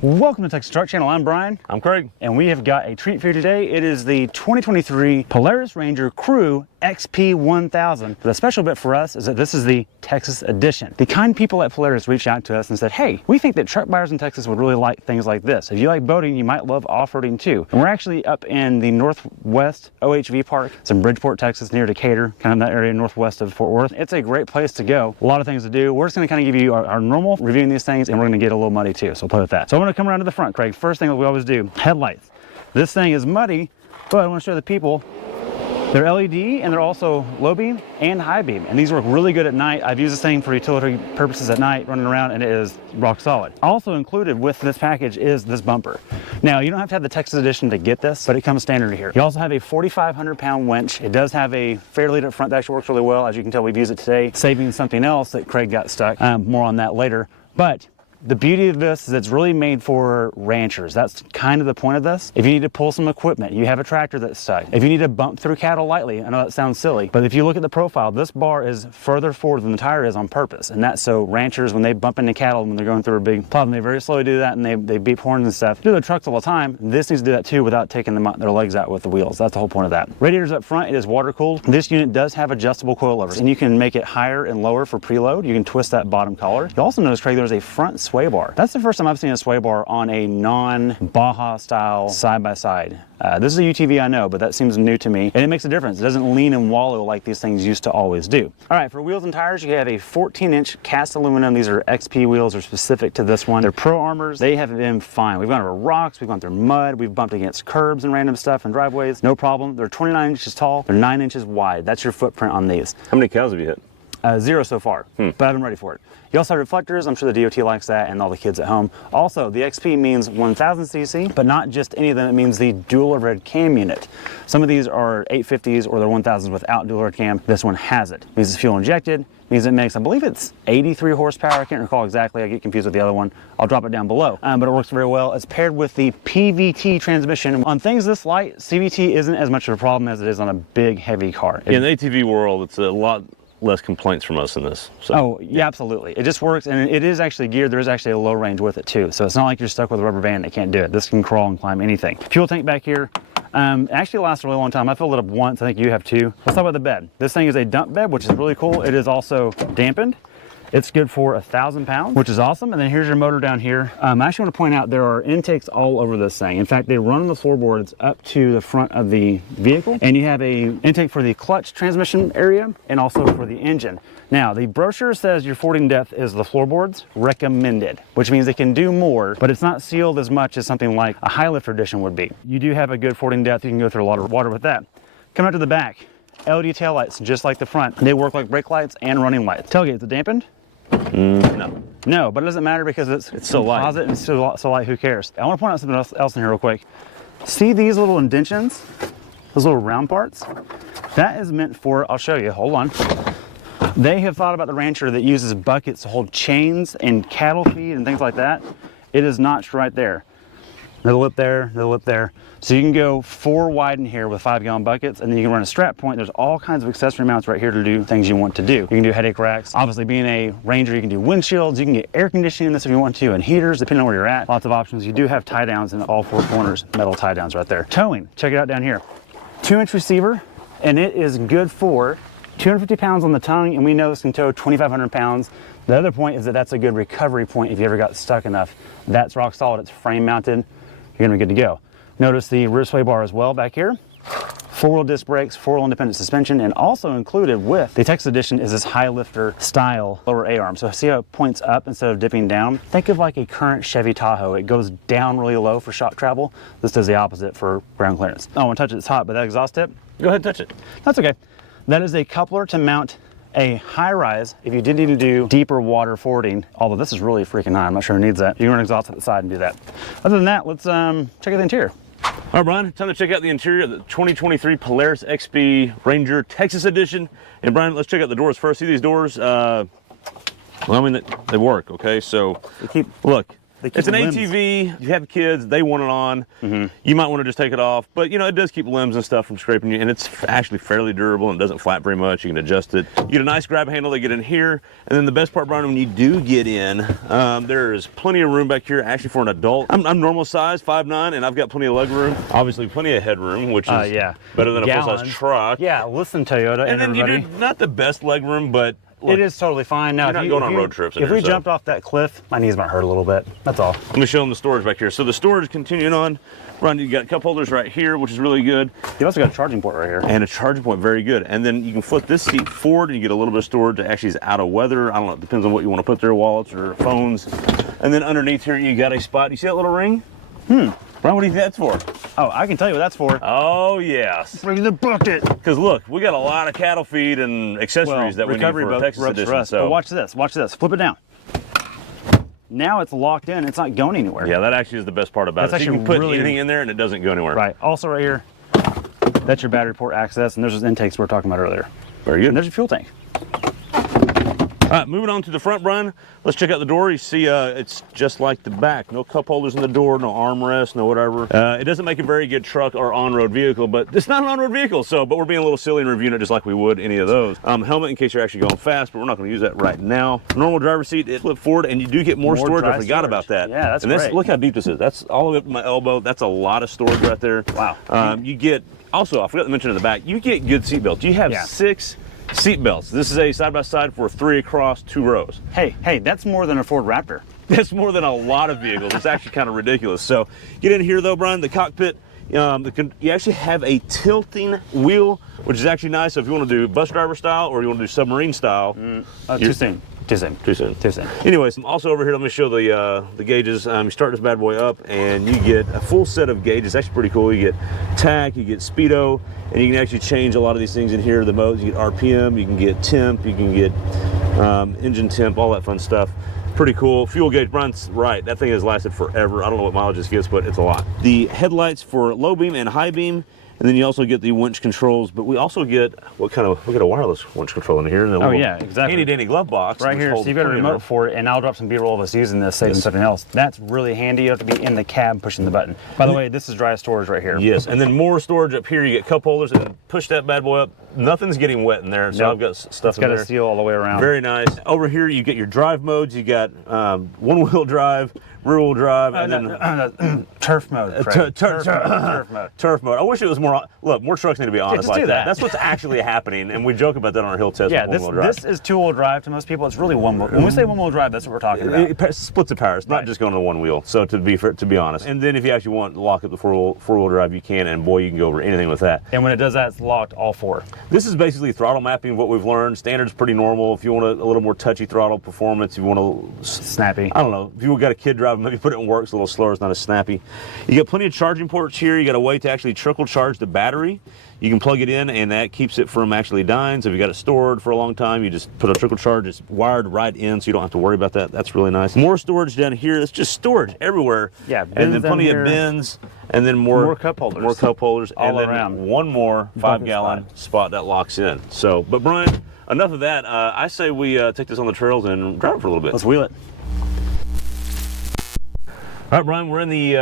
Welcome to Texas Truck Channel. I'm Brian. I'm Craig. And we have got a treat for you today. It is the 2023 Polaris Ranger Crew XP 1000. The special bit for us is that this is the Texas edition. The kind people at Polaris reached out to us and said, hey, we think that truck buyers in Texas would really like things like this. If you like boating, you might love off-roading too. And we're actually up in the West OHV park. It's in Bridgeport, Texas, near Decatur, kind of that area northwest of Fort Worth. It's a great place to go. A lot of things to do. We're just gonna kind of give you our normal reviewing these things, and we're gonna get a little muddy too. So we'll play with that. So I'm gonna come around to the front, Craig. First thing that we always do, headlights. This thing is muddy, but I want to show the people they're LED and they're also low beam and high beam. And these work really good at night. I've used this thing for utility purposes at night, running around, and it is rock solid. Also included with this package is this bumper. Now, you don't have to have the Texas edition to get this, but it comes standard here. You also have a 4,500 pound winch. It does have a fair lead up front that actually works really well. As you can tell, we've used it today, saving something else that Craig got stuck. More on that later. But the beauty of this is it's really made for ranchers. That's kind of the point of this. If you need to pull some equipment, you have a tractor that's stuck. If you need to bump through cattle lightly, I know that sounds silly, but if you look at the profile, this bar is further forward than the tire is on purpose. And that's so ranchers, when they bump into cattle, when they're going through a big problem, they very slowly do that, and they beep horns and stuff. Do their trucks all the time. This needs to do that too without taking their legs out with the wheels. That's the whole point of that. Radiators up front, it is water cooled. This unit does have adjustable coilovers, and you can make it higher and lower for preload. You can twist that bottom collar. You also notice, Craig, there's a front sway bar. That's the first time I've seen a sway bar on a non-Baja style side-by-side. This is a UTV, I know, but that seems new to me, and it makes a difference. It doesn't lean and wallow like these things used to always do. All right, for wheels and tires, you have a 14-inch cast aluminum. These are XP wheels, are specific to this one. They're Pro Armors. They have been fine. We've gone over rocks, we've gone through mud, we've bumped against curbs and random stuff and driveways. No problem. They're 29 inches tall. They're 9 inches wide. That's your footprint on these. How many cows have you hit? 0 so far, but I've been ready for it. You also have reflectors. I'm sure the DOT likes that, and all the kids at home. Also, the XP means 1000 cc, but not just any of them. It means the dual overhead cam unit. Some of these are 850s or they're 1000s without dual overhead cam. This one has it. It means it's fuel injected. It means it makes, I believe it's 83 horsepower. I can't recall exactly. I get confused with the other one. I'll drop it down below, but it works very well. It's paired with the PVT transmission. On things this light, CVT isn't as much of a problem as it is on a big, heavy car. In the ATV world, it's a lot less complaints from us in this. So, oh, yeah, absolutely. It just works, and it is actually geared. There is actually a low range with it too. So it's not like you're stuck with a rubber band that can't do it. This can crawl and climb anything. Fuel tank back here. Actually lasts a really long time. I filled it up once. I think you have too. Let's talk about the bed. This thing is a dump bed, which is really cool. It is also dampened. It's good for 1,000 pounds, which is awesome. And then here's your motor down here. I actually want to point out there are intakes all over this thing. In fact, they run the floorboards up to the front of the vehicle, and you have a intake for the clutch transmission area and also for the engine. Now, the brochure says your fording depth is the floorboards recommended, which means it can do more, but it's not sealed as much as something like a high lifter edition would be. You do have a good fording depth. You can go through a lot of water with that. Coming out to the back, LED taillights, just like the front. They work like brake lights and running lights. Tailgate, is it dampened? No. No, but it doesn't matter because it's so light. Composite and so light, who cares? I want to point out something else in here real quick. See these little indentions? Those little round parts? That is meant for, I'll show you, hold on. They have thought about the rancher that uses buckets to hold chains and cattle feed and things like that. It is notched right there. Another lip there, another lip there. So you can go 4 wide in here with 5-gallon buckets, and then you can run a strap point. There's all kinds of accessory mounts right here to do things you want to do. You can do headache racks. Obviously, being a Ranger, you can do windshields. You can get air conditioning in this if you want to, and heaters, depending on where you're at. Lots of options. You do have tie downs in all 4 corners, metal tie downs right there. Towing, check it out down here. 2-inch receiver, and it is good for 250 pounds on the tongue, and we know this can tow 2,500 pounds. The other point is that that's a good recovery point if you ever got stuck enough. That's rock solid. It's frame mounted. You're gonna be good to go. Notice the rear sway bar as well back here. 4-wheel disc brakes, 4-wheel independent suspension, and also included with the Texas edition is this high lifter style lower A-arm. So see how it points up instead of dipping down? Think of like a current Chevy Tahoe. It goes down really low for shock travel. This does the opposite for ground clearance. Oh, I want to touch it, it's hot, but that exhaust tip? Go ahead and touch it. That's okay. That is a coupler to mount a high rise if you did need to do deeper water fording, although this is really freaking high. I'm not sure it needs that. You can run exhaust at the side and do that. Other than that, let's check out the interior. All right, Brian, time to check out the interior of the 2023 Polaris XP Ranger Texas Edition. And Brian, let's check out the doors first. See these doors? Well, I mean, they work, okay? So look, They keep It's an limbs. ATV. You have kids, they want it on. You might want to just take it off, but you know, it does keep limbs and stuff from scraping you, and it's actually fairly durable and doesn't flap very much. You can adjust it. You get a nice grab handle to get in here, and then the best part, Brian, when you do get in, there is plenty of room back here, actually for an adult. I'm normal size, 5'9", and I've got plenty of leg room. Obviously, plenty of headroom, which is better than a full-size truck. Yeah, listen, Toyota and then everybody. you do not the best leg room, but look, it is totally fine. Now, you're not going on road trips in if here, we so. jumped off that cliff, my knees might hurt a little bit. That's all. Let me show them the storage back here. So the storage continuing on. Brian, you got cup holders right here, which is really good. You also got a charging port right here. And a charging point, very good. And then you can flip this seat forward and you get a little bit of storage that actually is out of weather. I don't know, it depends on what you want to put there, wallets or phones. And then underneath here, you got a spot. You see that little ring? Brian, what do you think that's for? Oh, I can tell you what that's for. Oh, yes. Bring the bucket. Because look, we got a lot of cattle feed and accessories that we need for a Texas edition. So But watch this, watch this. Flip it down. Now it's locked in, it's not going anywhere. yeah, that actually is the best part about That's it. So you actually can put really- anything in there and it doesn't go anywhere. Right, also right here, that's your battery port access, and there's those intakes we were talking about earlier. Very good. And there's your fuel tank. All right, moving on to the front, Brian. Let's check out the door. You see, it's just like the back. No cup holders in the door, no armrest, no whatever. It doesn't make a very good truck or on-road vehicle, but it's not an on-road vehicle, but we're being a little silly and reviewing it just like we would any of those. Helmet in case you're actually going fast, but we're not going to use that right now. Normal driver's seat, it flips forward, and you do get more storage. I forgot about that. Yeah, that's and great. Look how deep this is. That's all the way up to my elbow. That's a lot of storage right there. Wow. You get, also, I forgot to mention in the back, you get good seat belts. You have 6 seat belts. This is a side-by-side for 3 across 2 rows. Hey, that's more than a Ford Raptor. That's more than a lot of vehicles. It's actually kind of ridiculous. So get in here though, Brian, the cockpit, you actually have a tilting wheel, which is actually nice. So if you want to do bus driver style or you want to do submarine style. Too soon. Too soon. Too soon. Too soon. Anyways, also over here, let me show the gauges. You start this bad boy up and you get a full set of gauges. Actually pretty cool. You get TAC, you get speedo, and you can actually change a lot of these things in here. The modes, you get RPM, you can get temp, you can get engine temp, all that fun stuff. Pretty cool. Fuel gauge, Brian's right. That thing has lasted forever. I don't know what mileage this gets, but it's a lot. The headlights for low beam and high beam. And then you also get the winch controls, but we also get we got a wireless winch control in here. And Oh yeah, exactly. Handy dandy glove box. Right here, so you've got a remote for it, and I'll drop some B-roll of us using this, saving something else. That's really handy. You don't have to be in the cab pushing the button. By the way, this is dry storage right here. Yes, and then more storage up here. You get cup holders, and push that bad boy up. Nothing's getting wet in there, so I've got stuff in there. It's got a seal all the way around. Very nice. Over here, you get your drive modes. You got one-wheel drive, rear-wheel drive, and then turf mode. Turf mode. Turf mode. I wish it was more. Look, more trucks need to be honest like that. That's what's actually happening, and we joke about that on our hill test. Yeah, with one-wheel drive. this is two-wheel drive to most people. It's really one-wheel. When we say one-wheel drive, that's what we're talking about. It splits the power. It's not just going to one wheel. So to be honest, and then if you actually want to lock up the four-wheel drive, you can, and boy, you can go over anything with that. And when it does that, it's locked all 4. This is basically throttle mapping. What we've learned, standard's pretty normal. If you want a little more touchy throttle performance, if you want to snappy. I don't know. If you've got a kid driving, maybe put it in work. It's a little slower. It's not as snappy. You got plenty of charging ports here. You got a way to actually trickle charge the battery. You can plug it in, and that keeps it from actually dying. So if you got it stored for a long time, you just put a trickle charge. It's wired right in, so you don't have to worry about that. That's really nice. More storage down here. It's just storage everywhere. Yeah, and then plenty of bins, and then more cup holders. More cup holders, all and then around. one more 5-gallon spot that locks in. So, but Brian, enough of that. I say we take this on the trails and drive it for a little bit. Let's wheel it. All right, Brian, we're in the,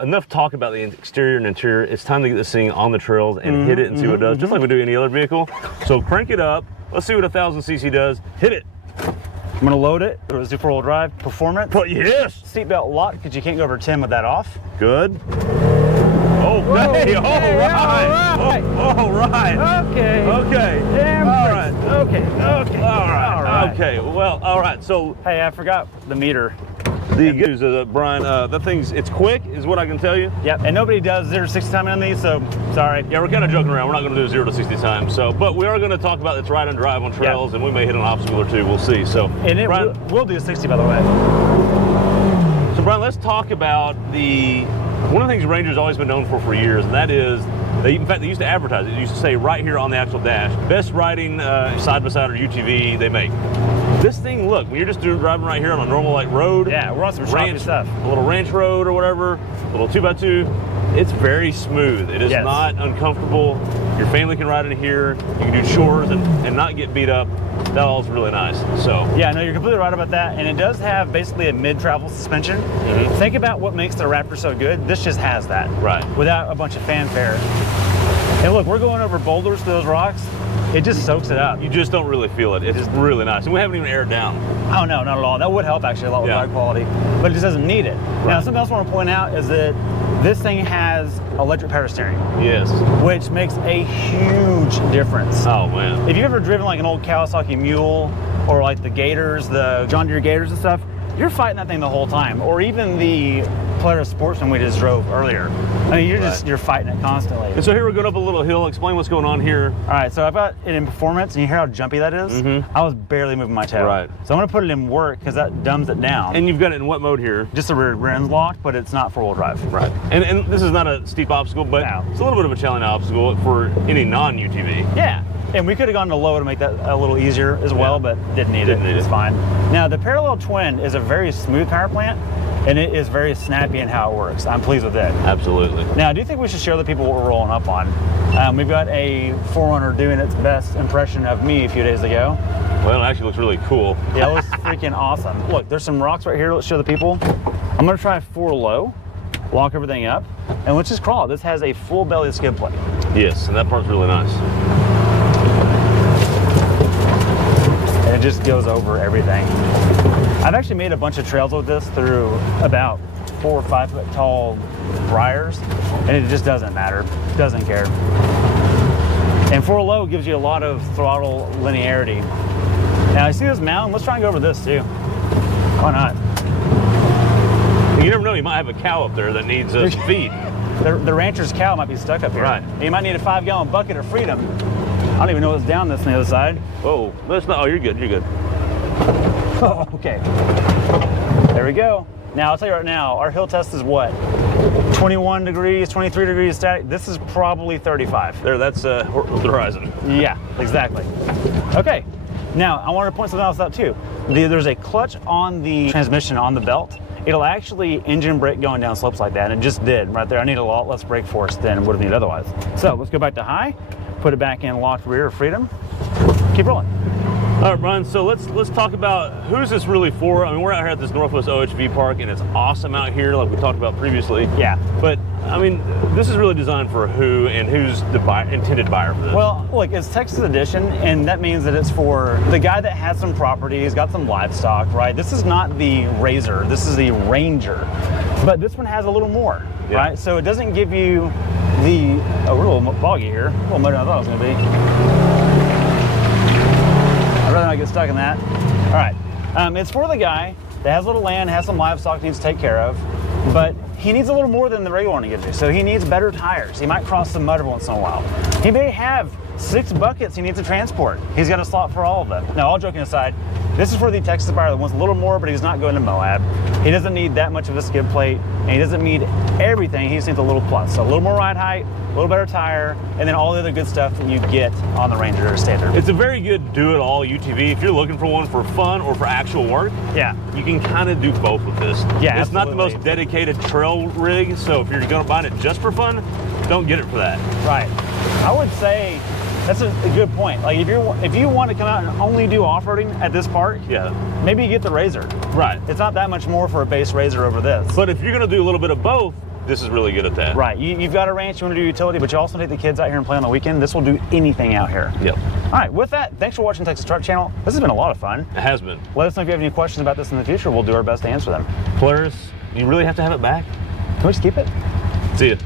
enough talk about the exterior and interior. It's time to get this thing on the trails and hit it and see what it does, just like we do any other vehicle. So crank it up. Let's see what 1,000cc does. Hit it. I'm gonna load it. Let's do 4-wheel drive performance. Yes. Seatbelt lock, because you can't go over 10 with that off. Good. Oh, hey, all right. All right. Okay. Okay. Damn. All right. Okay. Okay. All right. All right. Okay. Well, all right. So Hey, I forgot the meter. the good news is, Brian, that thing's, it's quick, is what I can tell you. Yep, and nobody does 0 to 60 time on these, so sorry. Yeah, we're kind of joking around. We're not going to do 0 to 60 times. So, but we are going to talk about its ride and drive on trails, and we may hit an obstacle or two. We'll see. So, And it Brian, will do 60, by the way. So Brian, let's talk about one of the things Ranger's always been known for years, and that is, in fact, they used to advertise it. They used to say right here on the actual dash, best riding side-by-side or UTV they make. This thing, look, when you're just driving right here on a normal road. Yeah, we're on some choppy stuff. A little ranch road or whatever, a little 2x2, it's very smooth. It is not uncomfortable. Your family can ride in here. You can do chores and not get beat up. That all's really nice. So yeah, no, you're completely right about that. And it does have basically a mid-travel suspension. Think about what makes the Raptor so good. This just has that. Right. Without a bunch of fanfare. And look, we're going over boulders through those rocks. It just soaks it up. you just don't really feel it. It's really nice. And we haven't even aired down. Oh no, not at all. That would help actually a lot with ride quality, but it just doesn't need it. Now, something else I want to point out is that this thing has electric power steering. Yes. Which makes a huge difference. Oh man. If you've ever driven like an old Kawasaki Mule or like the Gators, the John Deere Gators and stuff, you're fighting that thing the whole time. Or even the Polaris Sportsman we just drove earlier. I mean, you're fighting it constantly. And so here we're going up a little hill. Explain what's going on here. All right, so I've got it in performance, and you hear how jumpy that is? I was barely moving my tail. Right. So I'm gonna put it in work because that dumbs it down. And you've got it in what mode here? Just the rear end's locked, but it's not four-wheel drive. Right. And this is not a steep obstacle, but it's a little bit of a challenging obstacle for any non-UTV. Yeah. And we could have gone to low to make that a little easier as well, but didn't need it. It's fine. Now, the Parallel Twin is a very smooth power plant, and it is very snappy in how it works. I'm pleased with it. Absolutely. Now, I do think we should show the people what we're rolling up on. We've got a 4Runner doing its best impression of me a few days ago. Well, it actually looks really cool. Yeah, it looks freaking awesome. Look, there's some rocks right here. Let's show the people. I'm gonna try 4 low, lock everything up, and let's just crawl. This has a full belly skid plate. Yes, and that part's really nice. And it just goes over everything. I've actually made a bunch of trails with this through about 4 or 5 foot tall briars, and it just doesn't matter. Doesn't care. And 4 low gives you a lot of throttle linearity. Now I see this mountain. Let's try and go over this too. Why not? You never know. You might have a cow up there that needs some feed. The rancher's cow might be stuck up here. Right. You might need a 5-gallon bucket of freedom. I don't even know what's down this on the other side. Oh, that's not. Oh, you're good. You're good. Oh, okay. There we go. Now, I'll tell you right now, our hill test is what? 21 degrees, 23 degrees static. This is probably 35. There, that's the horizon. Yeah, exactly. Okay. Now, I wanted to point something else out too. There's a clutch on the transmission on the belt. It'll actually engine brake going down slopes like that, and it just did right there. I need a lot less brake force than would have needed otherwise. So let's go back to high, put it back in locked rear of freedom, keep rolling. All right, Brian, so let's talk about who's this really for. I mean, we're out here at this Northwest OHV park, and it's awesome out here, like we talked about previously. Yeah. But, I mean, this is really designed for who, and who's the intended buyer for this? Well, look, it's Texas Edition, and that means that it's for the guy that has some property, he's got some livestock, right? This is not the Razor, this is the Ranger. But this one has a little more, right? So it doesn't give you the, oh, we're a little boggy here, a little muddier than I thought it was gonna be. I'd rather not get stuck in that. All right, it's for the guy that has a little land, has some livestock he needs to take care of, but he needs a little more than the regular one to get to. So he needs better tires. He might cross some mud every once in a while. He may have 6 buckets he needs to transport. He's got a slot for all of them. Now, all joking aside, this is for the Texas buyer that wants a little more, but he's not going to Moab. He doesn't need that much of a skid plate, and he doesn't need everything. He just needs a little plus. So a little more ride height, a little better tire, and then all the other good stuff that you get on the Ranger standard. It's a very good do-it-all UTV. If you're looking for one for fun or for actual work, you can kind of do both with this. Yeah, it's not the most dedicated trail rig, so if you're going to buy it just for fun, don't get it for that. Right. I would say that's a good point. Like if you want to come out and only do off-roading at this park, maybe you get the Razor. Right. It's not that much more for a base Razor over this. But if you're going to do a little bit of both, this is really good at that. Right. You've got a ranch, you want to do utility, but you also take the kids out here and play on the weekend. This will do anything out here. Yep. All right, with that, thanks for watching Texas Truck Channel. This has been a lot of fun. It has been. Let us know if you have any questions about this in the future. We'll do our best to answer them. Polaris, you really have to have it back? Can we just keep it? See ya.